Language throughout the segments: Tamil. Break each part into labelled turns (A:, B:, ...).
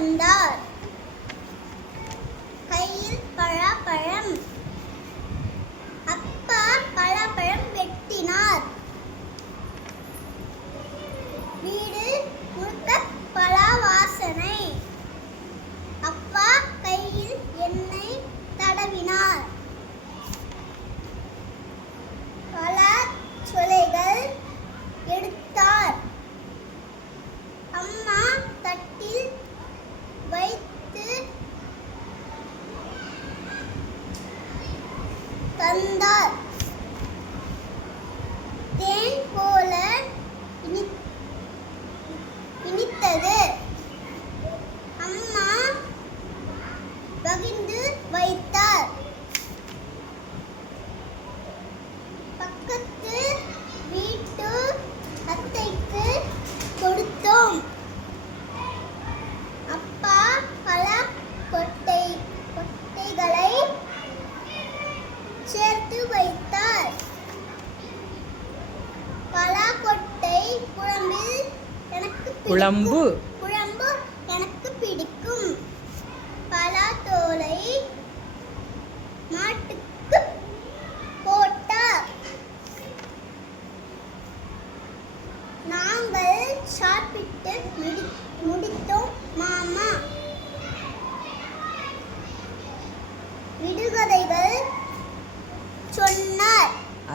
A: வந்தார். கையில் பழப்பழம். அப்பா பழப்பழம் வெட்டினார். வீடு முழுக்க பழ தந்தார் சேர்த்து வைத்தார். பலாக்கொட்டை குழம்பில் எனக்கு.
B: குழம்பு.
A: குழம்பு எனக்கு பிடிக்கும். பலா தோலை மாட்டுக்கு போட்டார். நாங்கள் சாப்பிட்டு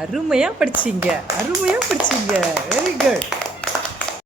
B: அருமையாக படிச்சிங்க. அருமையாக படிச்சிங்க. Very good